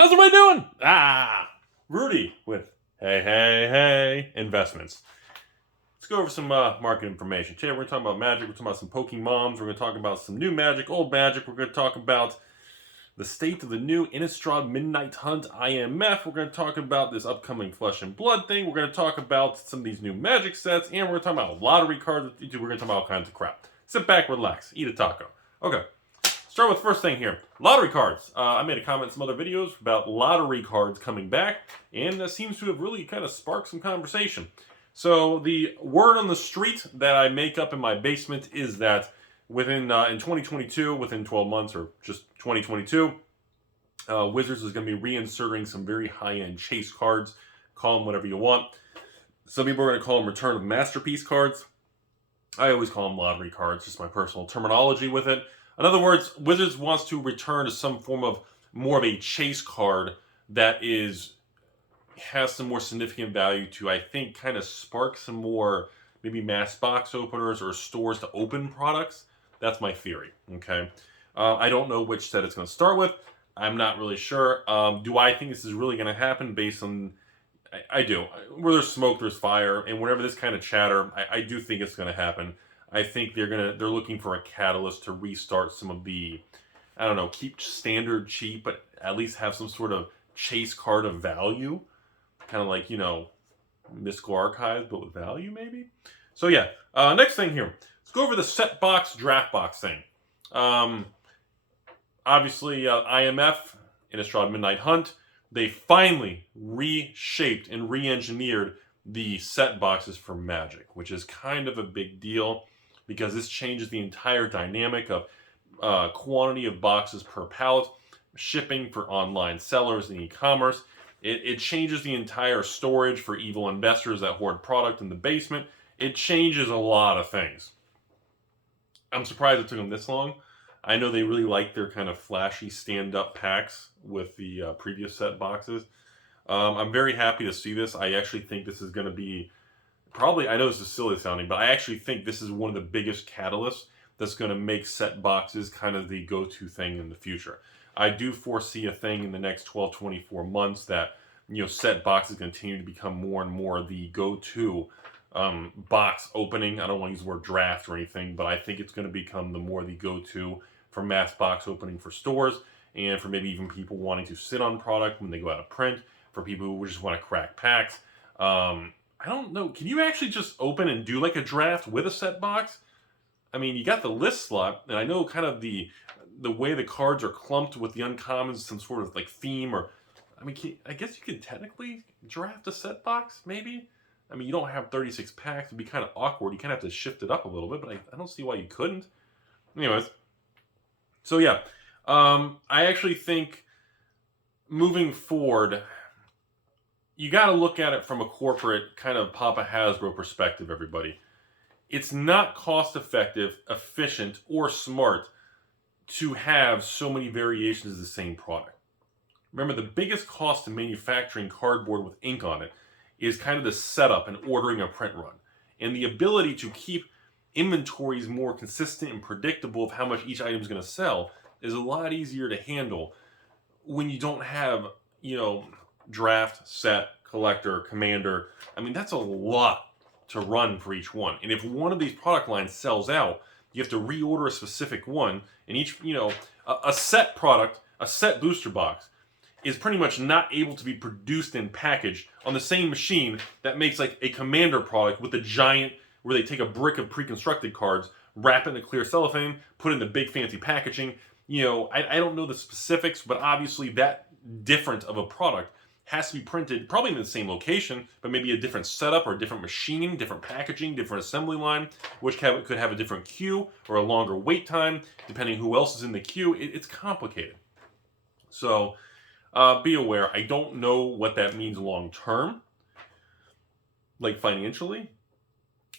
How's everybody doing? Rudy with Hey Hey Investments. Let's go over some market information. Today we're going to talk about magic. We're talking about some Pokemoms. We're going to talk about some new magic, old magic. We're going to talk about the state of the new Innistrad Midnight Hunt IMF. We're going to talk about this upcoming Flesh and Blood thing. We're going to talk about some of these new magic sets. And we're going to talk about lottery cards. We're going to talk about all kinds of crap. Sit back, relax, eat a taco. Okay. Start with the first thing here. Lottery cards. I made a comment in some other videos about lottery cards coming back, and that seems to have really kind of sparked some conversation. So the word on the street that I make up in my basement is that within in 2022, within 12 months or just 2022, Wizards is going to be reinserting some very high-end chase cards. Call them whatever you want. Some people are going to call them Return of Masterpiece cards. I always call them lottery cards, just my personal terminology with it. In other words, Wizards wants to return to some form of more of a chase card that has some more significant value to, I think, kind of spark some more maybe mass box openers or stores to open products. That's my theory, okay? I don't know which set it's going to start with. I'm not really sure. Do I think this is really going to happen based on... I do. Where there's smoke, there's fire, and whenever this kind of chatter, I do think it's going to happen. I think they're looking for a catalyst to restart some of the, I don't know, keep standard cheap, but at least have some sort of chase card of value. Kind of like, you know, Mystical Archives, but with value, maybe? So yeah, next thing here. Let's go over the set box, draft box thing. Obviously, IMF, Innistrad Midnight Hunt, they finally reshaped and re-engineered the set boxes for Magic, which is kind of a big deal, because this changes the entire dynamic of quantity of boxes per pallet, shipping for online sellers and e-commerce. It changes the entire storage for evil investors that hoard product in the basement. It changes a lot of things. I'm surprised it took them this long. I know they really like their kind of flashy stand-up packs with the previous set boxes. I'm very happy to see this. I actually think this is going to be... Probably, I know this is silly sounding, but I actually think this is one of the biggest catalysts that's going to make set boxes kind of the go-to thing in the future. I do foresee a thing in the next 12, 24 months that, you know, set boxes continue to become more and more the go-to box opening. I don't want to use the word draft or anything, but I think it's going to become the go-to for mass box opening for stores, and for maybe even people wanting to sit on product when they go out of print, for people who just want to crack packs. I don't know. Can you actually just open and do like a draft with a set box? I mean, you got the list slot, and I know kind of the way the cards are clumped with the uncommons, some sort of like theme, or I mean, I guess you could technically draft a set box, maybe. I mean, you don't have 36 packs; it'd be kind of awkward. You kind of have to shift it up a little bit, but I don't see why you couldn't. Anyways, so yeah, I actually think moving forward, you got to look at it from a corporate kind of Papa Hasbro perspective, everybody. It's not cost effective, efficient, or smart to have so many variations of the same product. Remember, the biggest cost to manufacturing cardboard with ink on it is kind of the setup and ordering a print run. And the ability to keep inventories more consistent and predictable of how much each item is going to sell is a lot easier to handle when you don't have, you know, draft, set, collector, commander. I mean, that's a lot to run for each one. And if one of these product lines sells out, you have to reorder a specific one. And each, you know, a set product, a set booster box, is pretty much not able to be produced and packaged on the same machine that makes like a commander product with a giant, where they take a brick of pre-constructed cards, wrap it in a clear cellophane, put it in the big fancy packaging. You know, I don't know the specifics, but obviously that different of a product has to be printed probably in the same location, but maybe a different setup or a different machine, different packaging, different assembly line, which could have a different queue or a longer wait time, depending who else is in the queue. It's complicated. So be aware. I don't know what that means long term, like financially.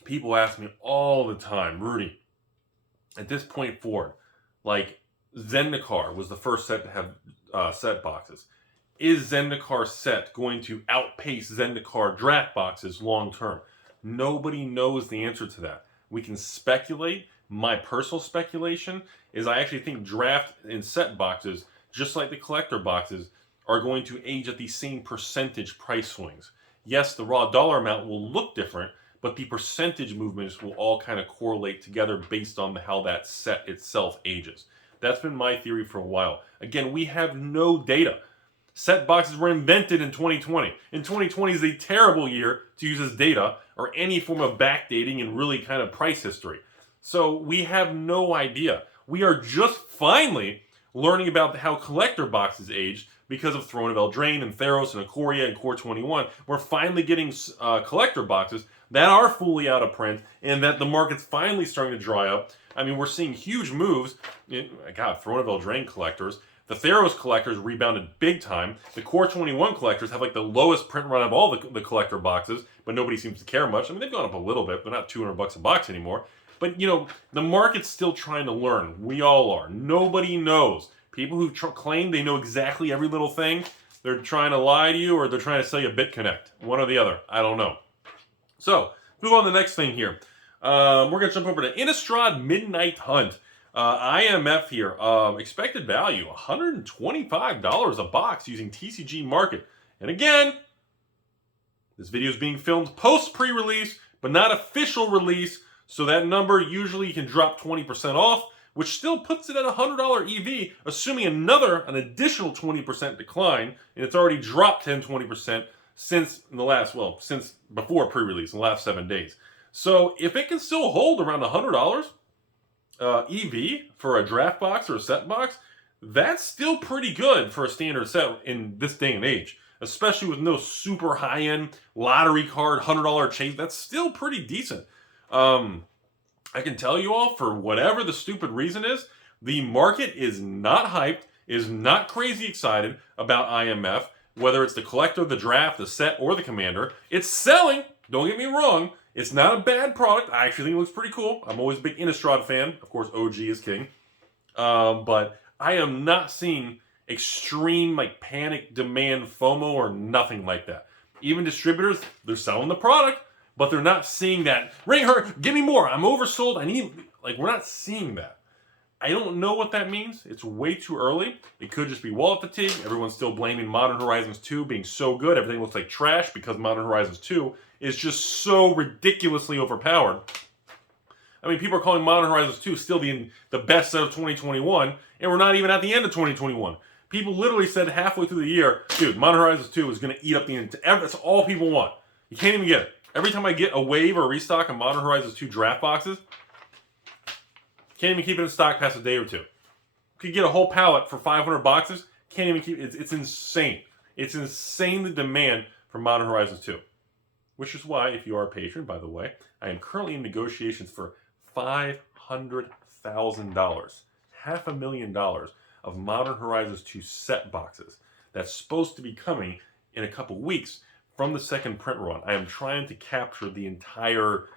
People ask me all the time, Rudy, at this point forward, like Zendikar was the first set to have set boxes. Is Zendikar set going to outpace Zendikar draft boxes long term? Nobody knows the answer to that. We can speculate. My personal speculation is I actually think draft and set boxes, just like the collector boxes, are going to age at the same percentage price swings. Yes, the raw dollar amount will look different, but the percentage movements will all kind of correlate together based on how that set itself ages. That's been my theory for a while. Again, we have no data. Set boxes were invented in 2020. And 2020 is a terrible year to use as data or any form of backdating and really kind of price history. So we have no idea. We are just finally learning about how collector boxes age because of Throne of Eldraine and Theros and Ikoria and Core 21. We're finally getting collector boxes that are fully out of print and that the market's finally starting to dry up. I mean, we're seeing huge moves. God, Throne of Eldraine collectors. The Theros collectors rebounded big time. The Core 21 collectors have like the lowest print run of all the collector boxes, but nobody seems to care much. I mean, they've gone up a little bit, but not $200 a box anymore. But, you know, the market's still trying to learn. We all are. Nobody knows. People who claim they know exactly every little thing, they're trying to lie to you or they're trying to sell you a BitConnect. One or the other. I don't know. So, move on to the next thing here. We're going to jump over to Innistrad Midnight Hunt. IMF here. Expected value, $125 a box using TCG Market. And again, this video is being filmed post pre-release, but not official release. So that number usually can drop 20% off, which still puts it at a $100 EV, assuming an additional 20% decline, and it's already dropped 10-20% since since before pre-release, in the last 7 days. So if it can still hold around $100 EV for a draft box or a set box, that's still pretty good for a standard set in this day and age, especially with no super high-end lottery card $100 chase. That's still pretty decent. I can tell you all, for whatever the stupid reason is, the market is not hyped, is not crazy excited about IMF, whether it's the collector, the draft, the set, or the commander. It's selling, don't get me wrong. It's not a bad product. I actually think it looks pretty cool. I'm always a big Innistrad fan. Of course, OG is king. But I am not seeing extreme panic demand FOMO or nothing like that. Even distributors, they're selling the product, but they're not seeing that. Ring her, give me more. I'm oversold. I need, we're not seeing that. I don't know what that means. It's way too early. It could just be wallet fatigue. Everyone's still blaming Modern Horizons 2 being so good. Everything looks like trash because Modern Horizons 2 is just so ridiculously overpowered. I mean, people are calling Modern Horizons 2 still the best set of 2021, and we're not even at the end of 2021. People literally said halfway through the year, dude, Modern Horizons 2 is going to eat up the entire... That's all people want. You can't even get it. Every time I get a wave or a restock of Modern Horizons 2 draft boxes, can't even keep it in stock past a day or two. Could get a whole pallet for 500 boxes, can't even keep it. It's insane. It's insane, the demand for Modern Horizons 2. Which is why, if you are a patron, by the way, I am currently in negotiations for $500,000, $500,000 of Modern Horizons 2 set boxes. That's supposed to be coming in a couple weeks from the second print run. I am trying to capture the entire,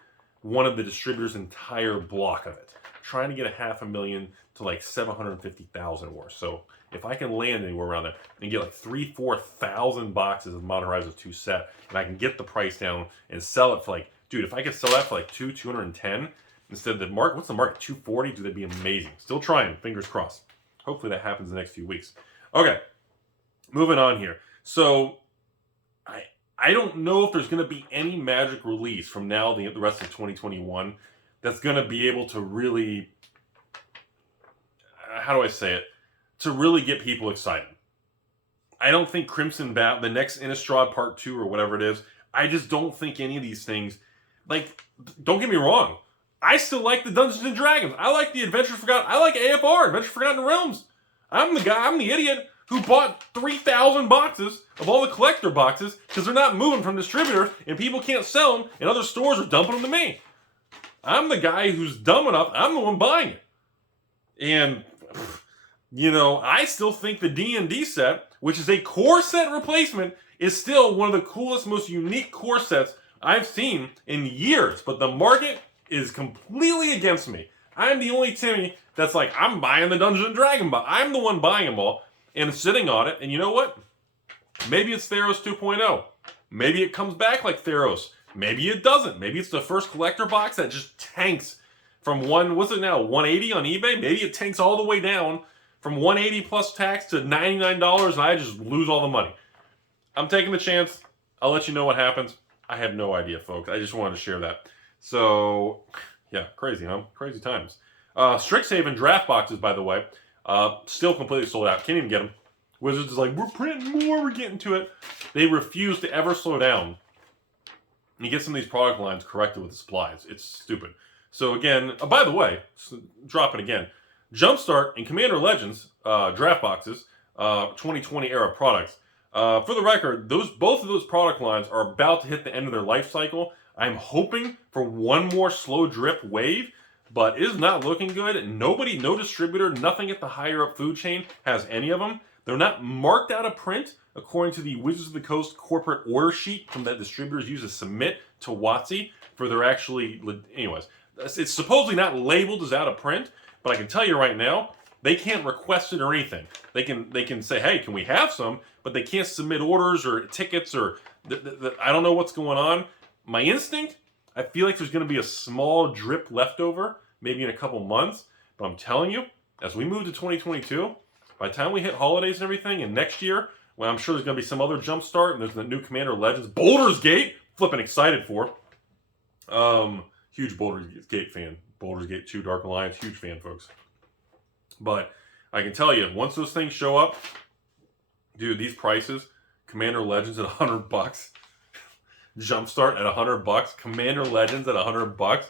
one of the distributors' entire block of it. Trying to get $500,000 to like $750,000 worth. So if I can land anywhere around there and get like 3,000-4,000 boxes of Modern Horizons 2 set, and I can get the price down and sell it for like, dude, if I could sell that for like $210 instead of the market, what's the market, $240? Dude, that'd be amazing. Still trying, fingers crossed. Hopefully that happens in the next few weeks. Okay, moving on here. So I don't know if there's going to be any magic release from now the rest of 2021 that's going to be able to really, how do I say it, to really get people excited. I don't think Crimson Bat, the next Innistrad Part 2 or whatever it is, I just don't think any of these things, don't get me wrong, I still like the Dungeons and Dragons. I like the Adventures Forgotten. I like AFR, Adventure Forgotten Realms. I'm the idiot who bought 3,000 boxes of all the collector boxes because they're not moving from distributors and people can't sell them and other stores are dumping them to me. I'm the guy who's dumb enough, I'm the one buying it. And, you know, I still think the D&D set, which is a core set replacement, is still one of the coolest, most unique core sets I've seen in years. But the market is completely against me. I'm the only Timmy that's like, I'm buying the Dungeons and Dragons box. I'm the one buying them all and sitting on it. And you know what? Maybe it's Theros 2.0. Maybe it comes back like Theros. Maybe it doesn't. Maybe it's the first collector box that just tanks from what's it now, 180 on eBay? Maybe it tanks all the way down from $180 plus tax to $99 and I just lose all the money. I'm taking the chance. I'll let you know what happens. I have no idea, folks. I just wanted to share that. So, yeah, crazy, huh? Crazy times. StrixHaven draft boxes, by the way, still completely sold out. Can't even get them. Wizards is like, we're printing more, we're getting to it. They refuse to ever slow down. And you get some of these product lines corrected with the supplies. It's stupid. So again, by the way, drop it again. Jumpstart and Commander Legends draft boxes, 2020 era products. For the record, both of those product lines are about to hit the end of their life cycle. I'm hoping for one more slow drip wave, but it is not looking good. Nobody, no distributor, nothing at the higher up food chain has any of them. They're not marked out of print according to the Wizards of the Coast corporate order sheet from that distributors use to submit to WotC for their actually, anyways. It's supposedly not labeled as out of print, but I can tell you right now, they can't request it or anything. They can say, hey, can we have some? But they can't submit orders or tickets or I don't know what's going on. My instinct, I feel like there's going to be a small drip leftover, maybe in a couple months. But I'm telling you, as we move to 2022, by the time we hit holidays and everything, and next year, well, I'm sure there's going to be some other jump start, and there's the new Commander Legends, Baldur's Gate, flipping excited for. Huge Baldur's Gate fan. Baldur's Gate 2 Dark Alliance, huge fan, folks. But I can tell you, once those things show up, dude, these prices, Commander Legends at $100, Jumpstart at $100, Commander Legends at $100.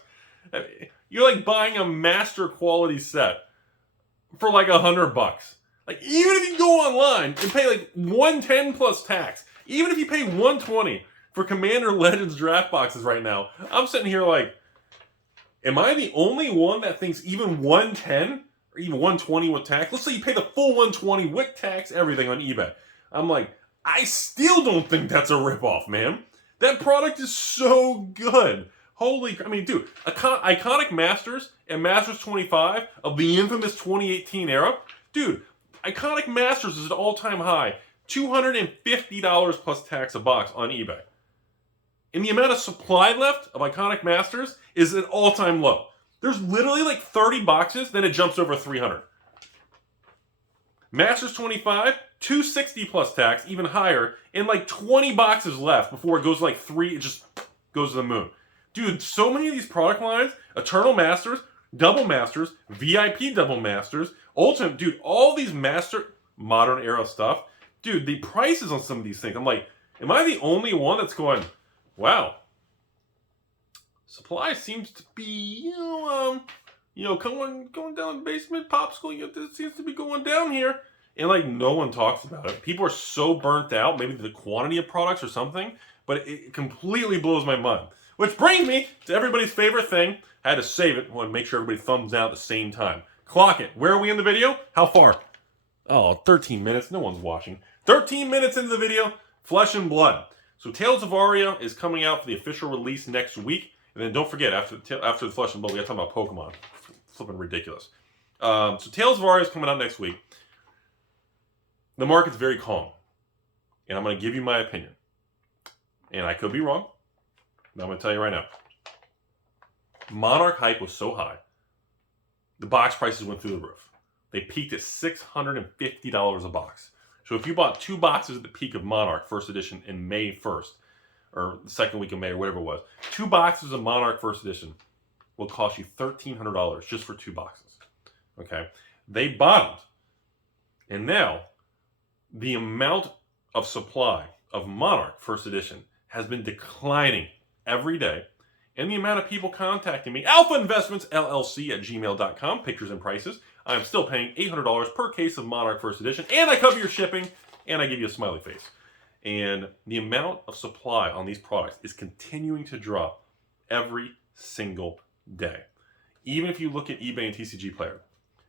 I mean, you're like buying a master quality set for like $100. Like, even if you go online and pay like $110 plus tax, even if you pay $120 for Commander Legends draft boxes right now, I'm sitting here like, am I the only one that thinks even $110 or even $120 with tax? Let's say you pay the full $120 with tax, everything on eBay. I'm like, I still don't think that's a ripoff, man. That product is so good. Holy, I mean, dude, Iconic Masters and Masters 25 of the infamous 2018 era, dude, Iconic Masters is at all-time high, $250 plus tax a box on eBay. And the amount of supply left of Iconic Masters is at all-time low. There's literally like 30 boxes, then it jumps over 300. Masters 25, $260 plus tax, even higher, and like 20 boxes left before it goes like 3, it just goes to the moon. Dude, so many of these product lines, Eternal Masters, Double Masters, VIP Double Masters, Ultimate, dude, all these Master, modern era stuff, dude, the prices on some of these things, I'm like, am I the only one that's going, wow, supply seems to be, going down the basement, popsicle, it seems to be going down here. And like, no one talks about it. People are so burnt out, maybe the quantity of products or something, but it completely blows my mind. Which brings me to everybody's favorite thing. I had to save it. I want to make sure everybody thumbs down at the same time. Clock it. Where are we in the video? How far? Oh, 13 minutes. No one's watching. 13 minutes into the video. Flesh and Blood. So Tales of Aria is coming out for the official release next week. And then don't forget, after the Flesh and Blood, we got to talk about Pokemon. Flipping ridiculous. So Tales of Aria is coming out next week. The market's very calm. And I'm going to give you my opinion. And I could be wrong. But I'm going to tell you right now. Monarch hype was so high. The box prices went through the roof. They peaked at $650 a box. So if you bought 2 boxes at the peak of Monarch First Edition in May 1st, or the second week of May, or whatever it was, 2 boxes of Monarch First Edition will cost you $1,300 just for 2 boxes. Okay? They bottomed. And now, the amount of supply of Monarch First Edition has been declining every day. And the amount of people contacting me, AlphainvestmentsLLC at gmail.com, pictures and prices. I'm still paying $800 per case of Monarch First Edition, and I cover your shipping, and I give you a smiley face. And the amount of supply on these products is continuing to drop every single day. Even if you look at eBay and TCG Player,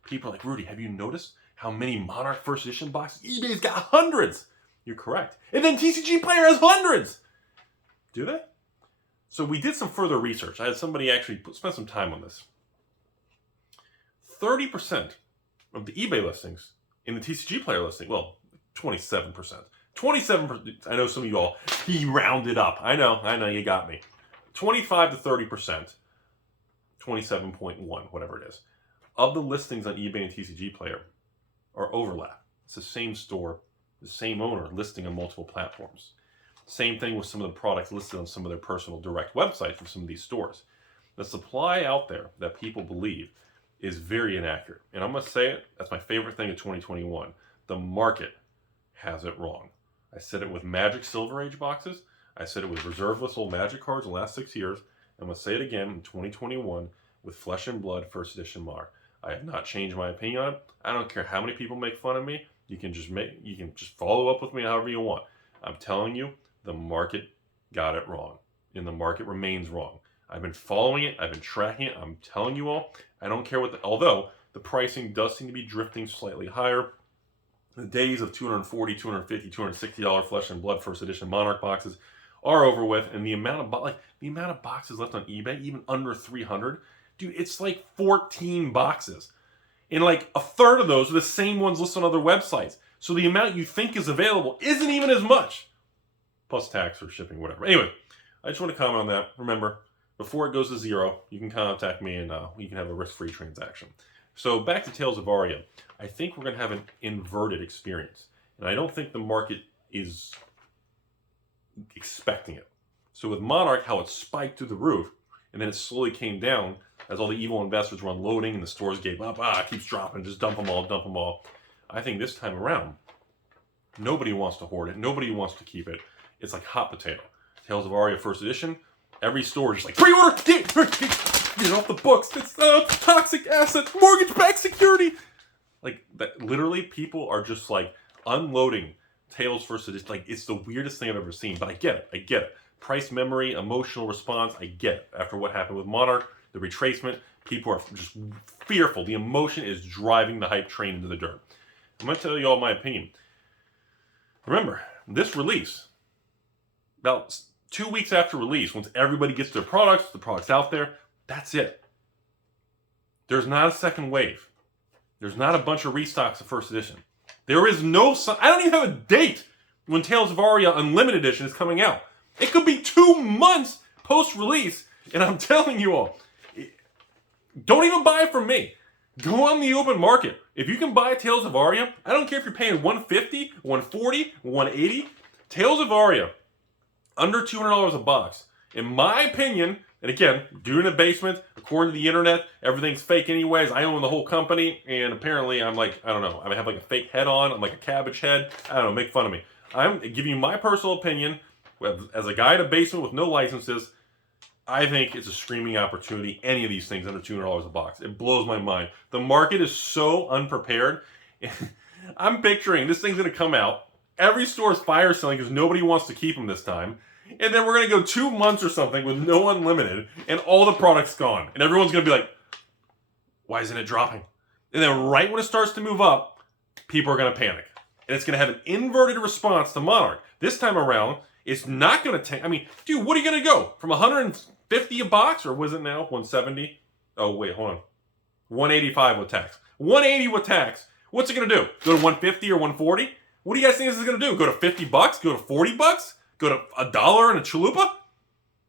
people are like, Rudy, have you noticed how many Monarch First Edition boxes? eBay's got hundreds. You're correct. And then TCG Player has hundreds. Do they? So we did some further research. I had somebody actually spend some time on this. 30% of the eBay listings in the TCG Player listing, well, 27%. 27%, I know some of you all, he rounded up. I know, you got me. 25 to 30%, 27.1, whatever it is, of the listings on eBay and TCG Player are overlap. It's the same store, the same owner listing on multiple platforms. Same thing with some of the products listed on some of their personal direct websites for some of these stores. The supply out there that people believe is very inaccurate. And I'm going to say it, that's my favorite thing of 2021. The market has it wrong. I said it with Magic Silver Age boxes. I said it with reserveless old Magic cards the last 6 years. I'm going to say it again in 2021 with Flesh and Blood First Edition Mar. I have not changed my opinion on it. I don't care how many people make fun of me. You can just follow up with me however you want. I'm telling you, the market got it wrong. And the market remains wrong. I've been following it. I've been tracking it. I'm telling you all, I don't care although the pricing does seem to be drifting slightly higher. The days of $240, $250, $260 Flesh and Blood First Edition Monarch boxes are over with, and the amount of boxes left on eBay, even under 300, dude, it's like 14 boxes. And like a third of those are the same ones listed on other websites. So the amount you think is available isn't even as much. Plus tax or shipping, whatever. Anyway, I just want to comment on that. Remember, before it goes to zero, you can contact me and we can have a risk-free transaction. So back to Tales of Aria. I think we're going to have an inverted experience. And I don't think the market is expecting it. So with Monarch, how it spiked through the roof, and then it slowly came down as all the evil investors were unloading and the stores gave up. It keeps dropping, just dump them all. I think this time around, nobody wants to hoard it. Nobody wants to keep it. It's like hot potato. Tales of Aria First Edition, every store is just like, pre-order, get off the books. It's toxic assets, mortgage-backed security. Like, that, literally, people are just like unloading Tales First Edition. Like, it's the weirdest thing I've ever seen, but I get it. Price memory, emotional response, I get it. After what happened with Monarch, the retracement, people are just fearful. The emotion is driving the hype train into the dirt. I'm going to tell you all my opinion. Remember, this release, about 2 weeks after release, once everybody gets their products, the product's out there, that's it. There's not a second wave. There's not a bunch of restocks of First Edition. There is no... I don't even have a date when Tales of Aria Unlimited Edition is coming out. It could be 2 months post-release, and I'm telling you all, don't even buy it from me. Go on the open market. If you can buy Tales of Aria, I don't care if you're paying $150, $140, $180. Tales of Aria, under $200 a box. In my opinion, and again, due in a basement, according to the internet, everything's fake anyways. I own the whole company, and apparently I'm like, I don't know, I have like a fake head on. I'm like a cabbage head. I don't know, make fun of me. I'm giving you my personal opinion. As a guy in a basement with no licenses, I think it's a screaming opportunity. Any of these things under $200 a box. It blows my mind. The market is so unprepared. I'm picturing this thing's going to come out. Every store is fire selling because nobody wants to keep them this time. And then we're going to go 2 months or something with no Unlimited and all the product's gone. And everyone's going to be like, why isn't it dropping? And then right when it starts to move up, people are going to panic. And it's going to have an inverted response to Monarch. This time around, it's not going to tank. I mean, dude, what are you going to go? From 150 a box, or was it now 170? Oh, wait, hold on. 185 with tax. 180 with tax. What's it going to do? Go to 150 or 140? What do you guys think this is going to do? Go to 50 bucks? Go to 40 bucks? Go to $1 and a chalupa?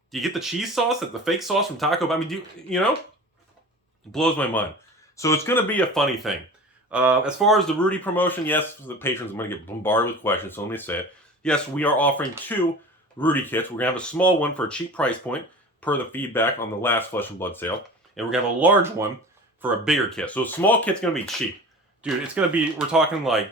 Do you get the cheese sauce, the fake sauce from Taco Bell? I mean, you know? It blows my mind. So it's going to be a funny thing. As far as the Rudy promotion, yes, the patrons are going to get bombarded with questions, so let me say it. Yes, we are offering 2 Rudy kits. We're going to have a small one for a cheap price point, per the feedback on the last Flesh and Blood sale. And we're going to have a large one for a bigger kit. So a small kit's going to be cheap. Dude, it's going to be, we're talking like,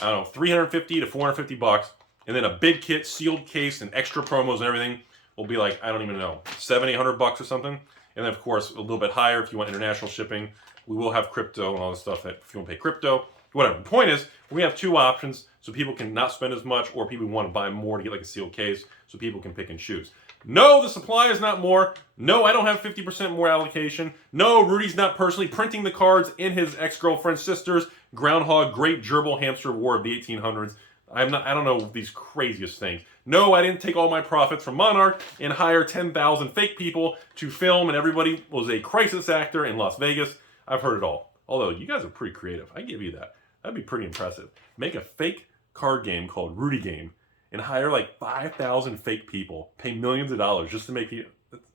I don't know, 350 to 450 bucks. And then a big kit, sealed case, and extra promos and everything will be like, I don't even know, 700, 800 bucks or something. And then, of course, a little bit higher if you want international shipping. We will have crypto and all the stuff that if you want to pay crypto. Whatever. The point is, we have 2 options so people can not spend as much, or people want to buy more to get like a sealed case so people can pick and choose. No, the supply is not more. No, I don't have 50% more allocation. No, Rudy's not personally printing the cards in his ex-girlfriend's sister's groundhog, great gerbil hamster war of the 1800s. I don't know these craziest things. No, I didn't take all my profits from Monarch and hire 10,000 fake people to film, and everybody was a crisis actor in Las Vegas. I've heard it all. Although, you guys are pretty creative. I give you that. That'd be pretty impressive. Make a fake card game called Rudy Game and hire like 5,000 fake people, pay millions of dollars just to make you...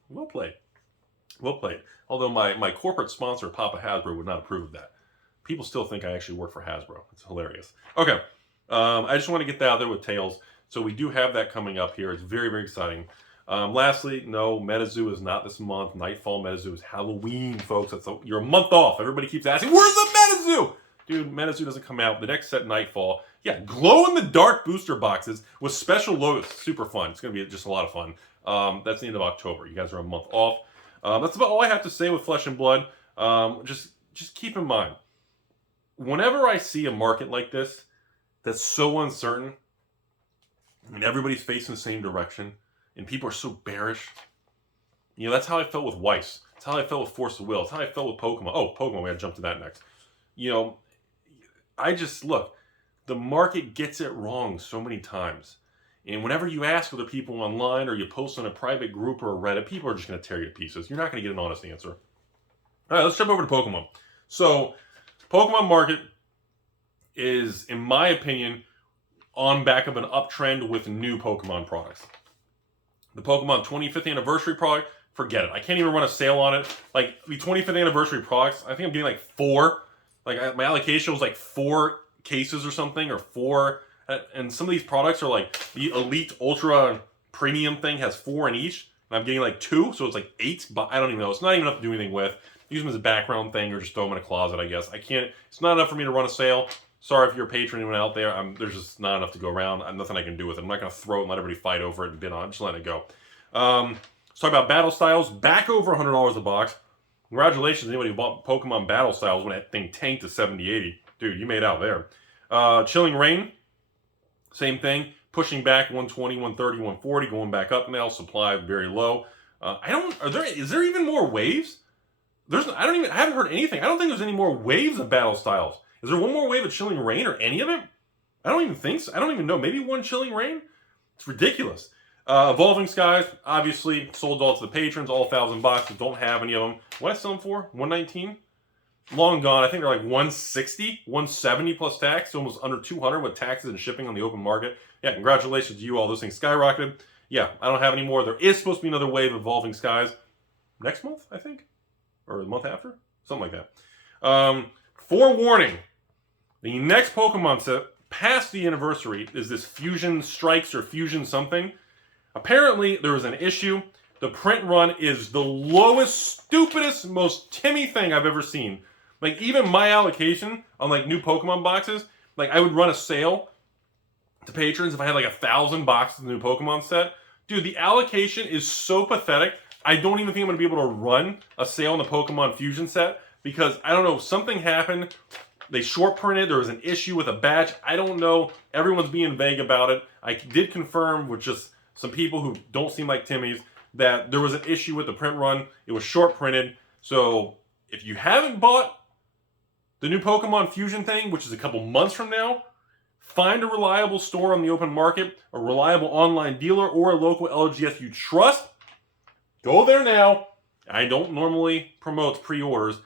Well played. Well played. Although my corporate sponsor, Papa Hasbro, would not approve of that. People still think I actually work for Hasbro. It's hilarious. Okay. I just want to get that out there with Tails. So we do have that coming up here. It's very, very exciting. Lastly, no, Metazoo is not this month. Nightfall Metazoo is Halloween, folks. You're a month off. Everybody keeps asking, where's the Metazoo? Dude, Metazoo doesn't come out. The next set, Nightfall. Yeah, glow-in-the-dark booster boxes with special logos. Super fun. It's going to be just a lot of fun. That's the end of October. You guys are a month off. That's about all I have to say with Flesh and Blood. Just keep in mind, whenever I see a market like this that's so uncertain, and everybody's facing the same direction, and people are so bearish, you know, that's how I felt with Weiss. That's how I felt with Force of Will. That's how I felt with Pokemon. Oh, Pokemon, we gotta jump to that next. You know, look, the market gets it wrong so many times. And whenever you ask other people online or you post on a private group or a Reddit, people are just going to tear you to pieces. You're not going to get an honest answer. All right, let's jump over to Pokemon. So, Pokemon market is, in my opinion, on back of an uptrend with new Pokemon products. The Pokemon 25th anniversary product, forget it. I can't even run a sale on it. Like, the 25th anniversary products, I think I'm getting like 4. Like, my allocation was like 4 cases or something, or 4. And some of these products are like, the Elite Ultra Premium thing has 4 in each. And I'm getting like 2, so it's like 8. But I don't even know. It's not even enough to do anything with. Use them as a background thing or just throw them in a closet, I guess. I can't. It's not enough for me to run a sale. Sorry if you're a patron anyone out there. There's just not enough to go around. Nothing I can do with it. I'm not going to throw it and let everybody fight over it and bid on it. Just letting it go. Let's talk about Battle Styles. Back over $100 a box. Congratulations to anybody who bought Pokemon Battle Styles when that thing tanked to 70, 80. Dude, you made out there. Chilling Rain. Same thing. Pushing back 120, 130, 140. Going back up now. Supply very low. Is there even more waves? I haven't heard anything. I don't think there's any more waves of Battle Styles. Is there one more wave of Chilling Rain or any of it? I don't even think so. I don't even know. Maybe one Chilling Rain? It's ridiculous. Evolving Skies, obviously, sold all to the patrons, all 1,000 boxes. Don't have any of them. What did I sell them for? 119? Long gone. I think they're like 160, 170 plus tax, so almost under 200 with taxes and shipping on the open market. Yeah, congratulations to you all. Those things skyrocketed. Yeah, I don't have any more. There is supposed to be another wave of Evolving Skies next month, I think. Or the month after? Something like that. Forewarning. The next Pokemon set, past the anniversary, is this Fusion Strikes or Fusion something. Apparently, there was an issue. The print run is the lowest, stupidest, most Timmy thing I've ever seen. Like, even my allocation on, like, new Pokemon boxes, like, I would run a sale to patrons if I had, like, 1,000 boxes of the new Pokemon set. Dude, the allocation is so pathetic. I don't even think I'm going to be able to run a sale on the Pokemon Fusion set because, I don't know, something happened. They short printed. There was an issue with a batch. I don't know. Everyone's being vague about it. I did confirm with just some people who don't seem like Timmys that there was an issue with the print run. It was short printed. So if you haven't bought the new Pokemon Fusion thing, which is a couple months from now, find a reliable store on the open market, a reliable online dealer, or a local LGS you trust. Go there now. I don't normally promote pre-orders.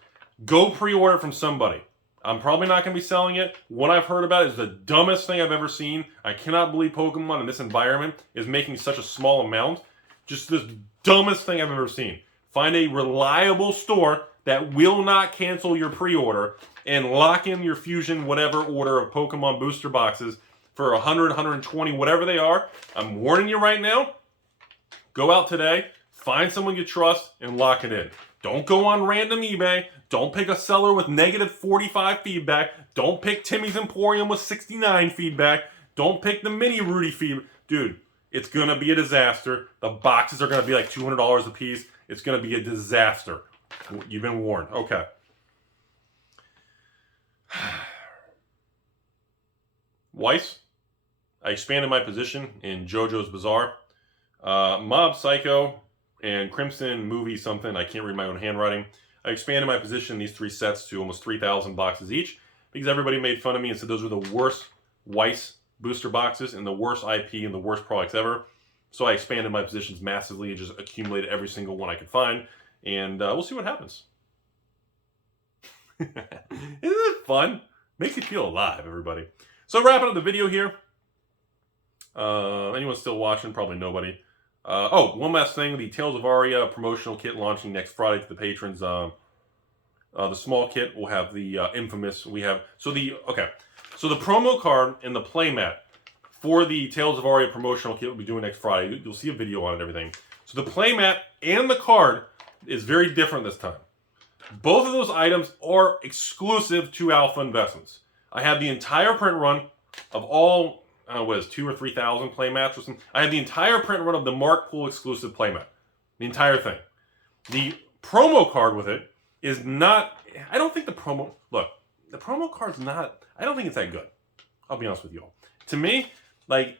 Go pre-order from somebody. I'm probably not going to be selling it. What I've heard about it is the dumbest thing I've ever seen. I cannot believe Pokemon in this environment is making such a small amount. Just the dumbest thing I've ever seen. Find a reliable store that will not cancel your pre-order and lock in your Fusion whatever order of Pokemon booster boxes for 100, 120, whatever they are. I'm warning you right now. Go out today, find someone you trust, and lock it in. Don't go on random eBay. Don't pick a seller with negative 45 feedback. Don't pick Timmy's Emporium with 69 feedback. Don't pick the mini Rudy feedback. Dude, it's going to be a disaster. The boxes are going to be like $200 a piece. It's going to be a disaster. You've been warned. Okay. Weiss. I expanded my position in JoJo's Bizarre. Mob Psycho and Crimson Movie something. I can't read my own handwriting. I expanded my position in these 3 sets to almost 3,000 boxes each because everybody made fun of me and said those were the worst Weiss booster boxes and the worst IP and the worst products ever. So I expanded my positions massively and just accumulated every single one I could find. And we'll see what happens. Isn't it fun? Makes you feel alive, everybody. So wrapping up the video here. Anyone still watching? Probably nobody. Oh, one last thing. The Tales of Aria promotional kit launching next Friday to the patrons. The small kit will have the infamous. So the promo card and the playmat for the Tales of Aria promotional kit we'll be doing next Friday. You'll see a video on it and everything. So the playmat and the card is very different this time. Both of those items are exclusive to Alpha Investments. I have the entire print run of all, I don't know what it is, 2,000 or 3,000 playmats or something. I have the entire print run of the Mark Pool exclusive playmat. The entire thing. The promo card with it is not, I don't think the promo card's not, I don't think it's that good. I'll be honest with you all. To me, like,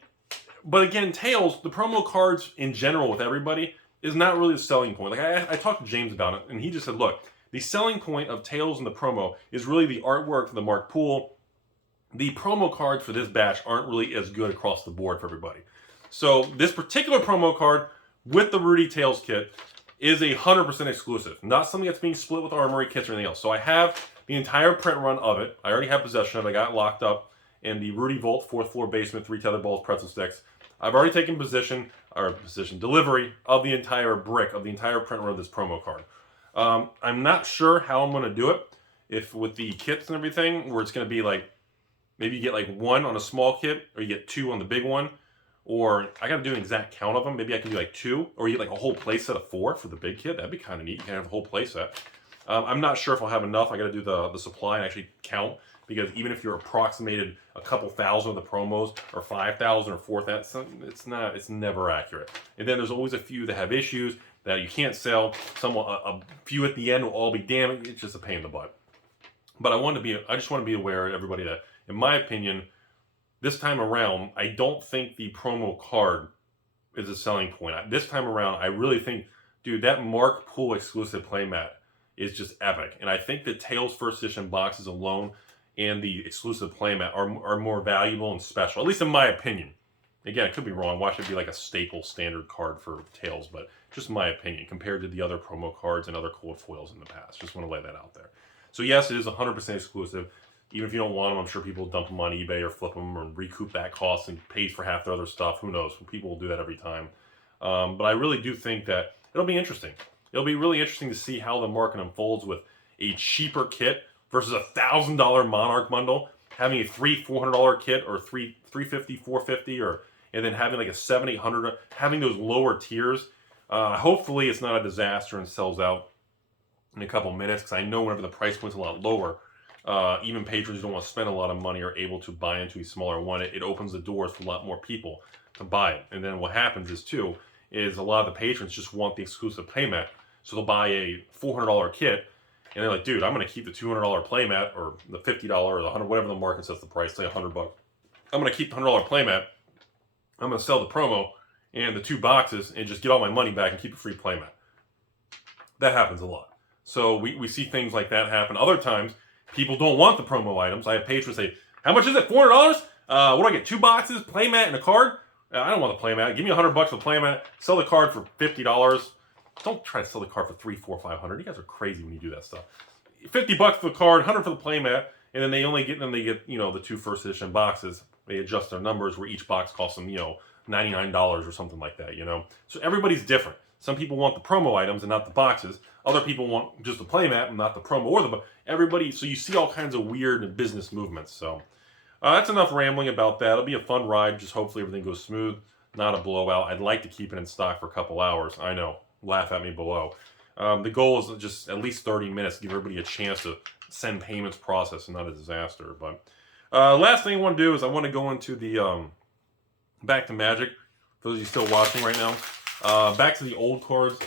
but again, Tales, the promo cards in general with everybody is not really the selling point. Like, I talked to James about it, and he just said, look, the selling point of Tales and the promo is really the artwork for the Mark Pool. The promo cards for this batch aren't really as good across the board for everybody. So this particular promo card with the Rudy Tales kit is 100% exclusive. Not something that's being split with Armory kits or anything else. So I have the entire print run of it. I already have possession of it. I got it locked up in the Rudy Vault 4th floor basement, 3 tether balls, pretzel sticks. I've already taken delivery of the entire brick, of the entire print run of this promo card. I'm not sure how I'm going to do it. If with the kits and everything, where it's going to be like, maybe you get like 1 on a small kit, or you get 2 on the big one. Or I got to do an exact count of them. Maybe I can do like 2, or you get like a whole play set of 4 for the big kit. That'd be kind of neat. You can have a whole play set. I'm not sure if I'll have enough. I got to do the supply and actually count, because even if you're approximated a couple thousand of the promos, or 5,000 or 4,000, it's never accurate. And then there's always a few that have issues that you can't sell. A few at the end will all be damaged. It's just a pain in the butt. But I just want to be aware, everybody, that in my opinion, this time around, I don't think the promo card is a selling point. This time around, I really think, dude, that Mark Pool exclusive playmat is just epic. And I think the Tales First Edition boxes alone and the exclusive playmat are more valuable and special, at least in my opinion. Again, I could be wrong. Watch it be like a staple standard card for Tales, but just my opinion compared to the other promo cards and other cold foils in the past. Just want to lay that out there. So yes, it is 100% exclusive. Even if you don't want them, I'm sure people dump them on eBay or flip them or recoup that cost and pay for half the other stuff. Who knows? People will do that every time. But I really do think that it'll be interesting. It'll be really interesting to see how the market unfolds with a cheaper kit versus a $1,000 Monarch bundle, having a $400 kit or $350, $450, and then having like a $700, $800, having those lower tiers. Hopefully it's not a disaster and sells out in a couple minutes, because I know whenever the price point's a lot lower, even patrons who don't want to spend a lot of money are able to buy into a smaller one. It opens the doors for a lot more people to buy it. And then what happens is a lot of the patrons just want the exclusive playmat. So they'll buy a $400 kit, and they're like, dude, I'm going to keep the $200 playmat, or the $50 or the $100, whatever the market sets the price, say $100. I'm going to keep the $100 playmat. I'm going to sell the promo and the 2 boxes and just get all my money back and keep a free playmat. That happens a lot. So we see things like that happen. Other times, people don't want the promo items. I have patrons say, how much is it? $400? What do I get? 2 boxes, playmat, and a card? I don't want the playmat. Give me $100 for the playmat. Sell the card for $50. Don't try to sell the card for $300, $400, $500. You guys are crazy when you do that stuff. $50 for the card, $100 for the playmat, and then they get the 2 first edition boxes. They adjust their numbers where each box costs them $99 or something like that. So everybody's different. Some people want the promo items and not the boxes. Other people want just the playmat and not the promo or the everybody. So you see all kinds of weird business movements. So that's enough rambling about that. It'll be a fun ride. Just hopefully everything goes smooth, not a blowout. I'd like to keep it in stock for a couple hours. I know. Laugh at me below. The goal is just at least 30 minutes to give everybody a chance to send payments process and not a disaster. But last thing I want to do is I want to go into the back to Magic. For those of you still watching right now. Back to the old cards.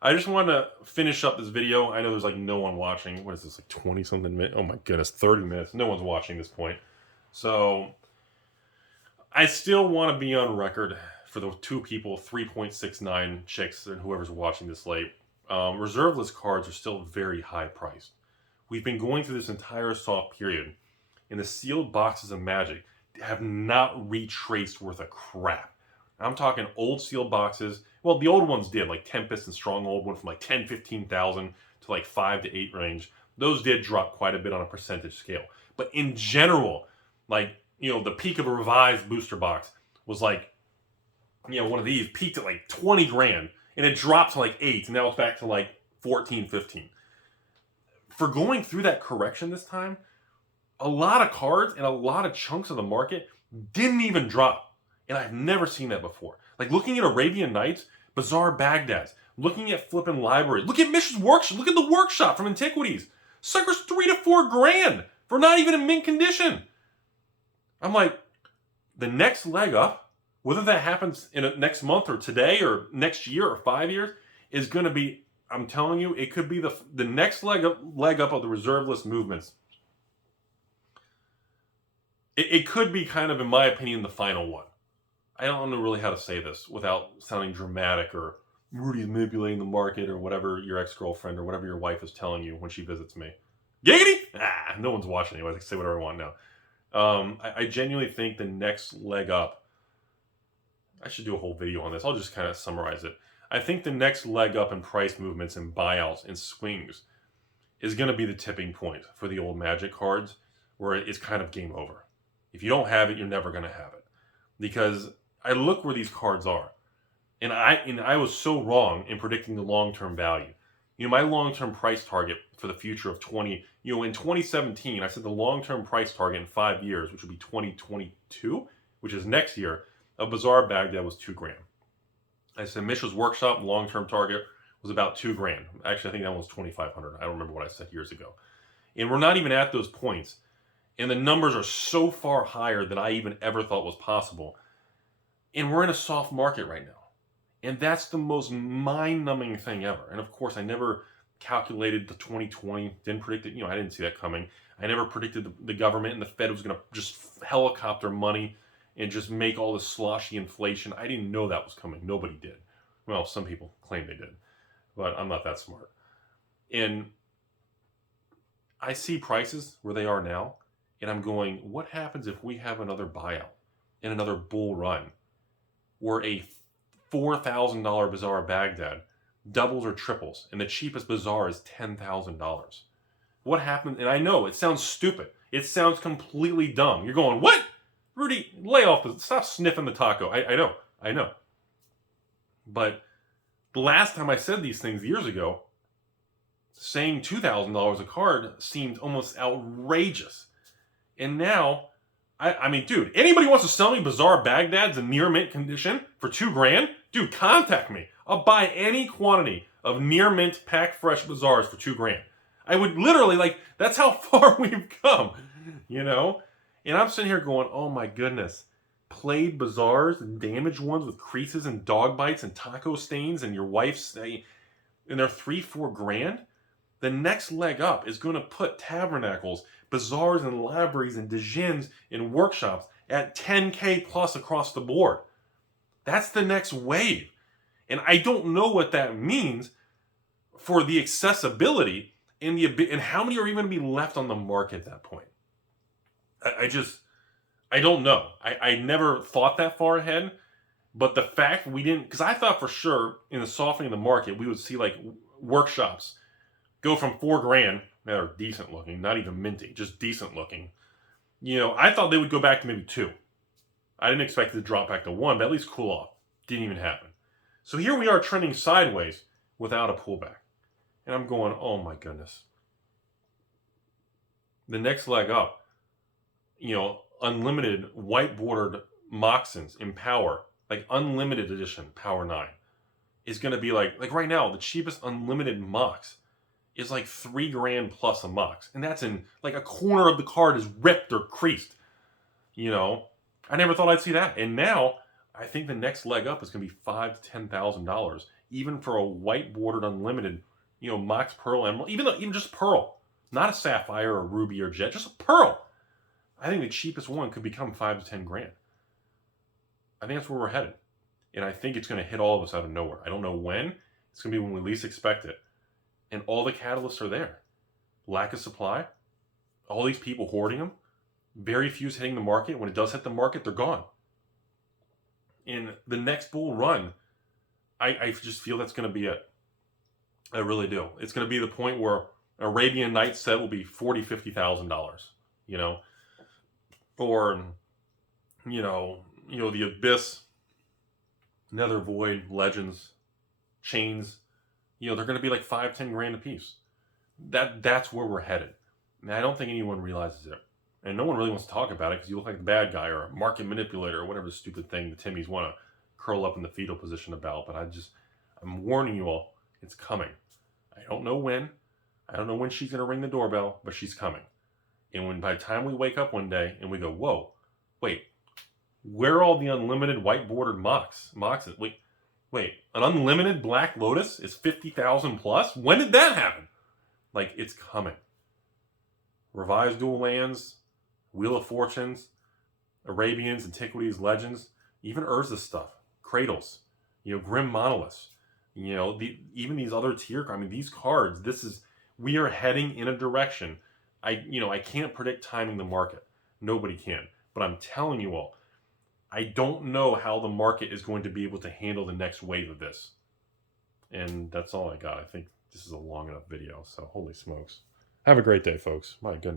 I just want to finish up this video. I know there's like no one watching. What is this, like 20 something minutes? Oh my goodness, 30 minutes. No one's watching this point. So I still want to be on record for the 2 people, 3.69 chicks, and whoever's watching this late. Reserve list cards are still very high priced. We've been going through this entire soft period, and the sealed boxes of Magic have not retraced worth a crap. I'm talking old sealed boxes. Well, the old ones did, like Tempest and Stronghold went from like 10, 15,000 to like 5 to 8 range. Those did drop quite a bit on a percentage scale. But in general, like, the peak of a revised booster box was like, one of these peaked at like 20 grand, and it dropped to like 8, and now it's back to like 14, 15. for going through that correction this time, a lot of cards and a lot of chunks of the market didn't even drop. And I've never seen that before. Like looking at Arabian Nights, Bizarre Baghdad's, looking at flipping libraries. Look at Mish's Workshop. Look at the Workshop from Antiquities. Sucker's $3 to $4 grand for not even in mint condition. I'm like, the next leg up, whether that happens in next month or today or next year or 5 years, is going to be, I'm telling you, it could be the next leg up of the reserve list movements. It could be kind of, in my opinion, the final one. I don't know really how to say this without sounding dramatic or Rudy's manipulating the market or whatever your ex-girlfriend or whatever your wife is telling you when she visits me. Giggity! No one's watching anyway. I can say whatever I want now. I genuinely think the next leg up, I should do a whole video on this. I'll just kind of summarize it. I think the next leg up in price movements and buyouts and swings is going to be the tipping point for the old Magic cards, where it's kind of game over. If you don't have it, you're never going to have it. Because I look where these cards are. And I was so wrong in predicting the long-term value. My long-term price target for the future of in 2017, I said the long-term price target in 5 years, which would be 2022, which is next year, of Bizarre Baghdad was $2 grand. I said Mish's Workshop long-term target was about $2 grand. Actually, I think that one was 2,500. I don't remember what I said years ago. And we're not even at those points. And the numbers are so far higher than I even ever thought was possible. And we're in a soft market right now. And that's the most mind-numbing thing ever. And of course, I never calculated the 2020, didn't predict it. I didn't see that coming. I never predicted the government and the Fed was going to just helicopter money and just make all this sloshy inflation. I didn't know that was coming. Nobody did. Well, some people claim they did. But I'm not that smart. And I see prices where they are now. And I'm going, what happens if we have another buyout and another bull run where a $4,000 Bizarre Baghdad doubles or triples and the cheapest Bizarre is $10,000? What happens? And I know it sounds stupid. It sounds completely dumb. You're going, what? Rudy, lay off. Stop sniffing the taco. I know. But the last time I said these things years ago, saying $2,000 a card seemed almost outrageous. And now, I mean, dude, anybody wants to sell me Bizarre Baghdad's in near mint condition for $2 grand? Dude, contact me. I'll buy any quantity of near mint pack fresh Bizarres for $2 grand. I would literally, that's how far we've come, And I'm sitting here going, oh my goodness. Played Bizarres and damaged ones with creases and dog bites and taco stains and your wife's, and they're $3-4 grand? The next leg up is going to put Tabernacles, Bizarres and libraries and Dejins and workshops at 10K plus across the board. That's the next wave. And I don't know what that means for the accessibility and and how many are even going to be left on the market at that point. I don't know. I never thought that far ahead, but the fact we didn't, because I thought for sure in the softening of the market, we would see workshops go from $4 grand, that are decent looking, not even minty, just decent looking. I thought they would go back to maybe 2. I didn't expect it to drop back to 1, but at least cool off. Didn't even happen. So here we are trending sideways without a pullback. And I'm going, oh my goodness. The next leg up, unlimited white bordered Moxons in Power, unlimited edition Power 9, is going to be like right now, the cheapest unlimited Mox is $3 grand plus a Mox. And that's in a corner of the card is ripped or creased. I never thought I'd see that. And now I think the next leg up is going to be $5,000 to $10,000, even for a white bordered unlimited, Mox Pearl Emerald, even just Pearl, not a Sapphire or Ruby or Jet, just a Pearl. I think the cheapest one could become $5,000 to $10,000. I think that's where we're headed. And I think it's going to hit all of us out of nowhere. I don't know when. It's going to be when we least expect it. And all the catalysts are there. Lack of supply. All these people hoarding them. Very few's hitting the market. When it does hit the market, they're gone. In the next bull run, I just feel that's going to be it. I really do. It's going to be the point where Arabian Nights set will be $40,000 to $50,000. Or, the Abyss, Nether Void, Legends, Chains, they're going to be $5-10 grand a piece. That's where we're headed. And I don't think anyone realizes it. And no one really wants to talk about it because you look like the bad guy or a market manipulator or whatever stupid thing the Timmies want to curl up in the fetal position about. But I'm warning you all, it's coming. I don't know when. I don't know when she's going to ring the doorbell, but she's coming. And by the time we wake up one day and we go, whoa, wait, where are all the unlimited white bordered mocks? Wait, an unlimited Black Lotus is 50,000 plus? When did that happen? Like, it's coming. Revised Dual Lands, Wheel of Fortunes, Arabians, Antiquities, Legends, even Urza stuff, Cradles, Grim Monoliths, even these other tier, these cards, we are heading in a direction. I can't predict timing the market. Nobody can. But I'm telling you all, I don't know how the market is going to be able to handle the next wave of this. And that's all I got. I think this is a long enough video, so holy smokes. Have a great day, folks. My goodness.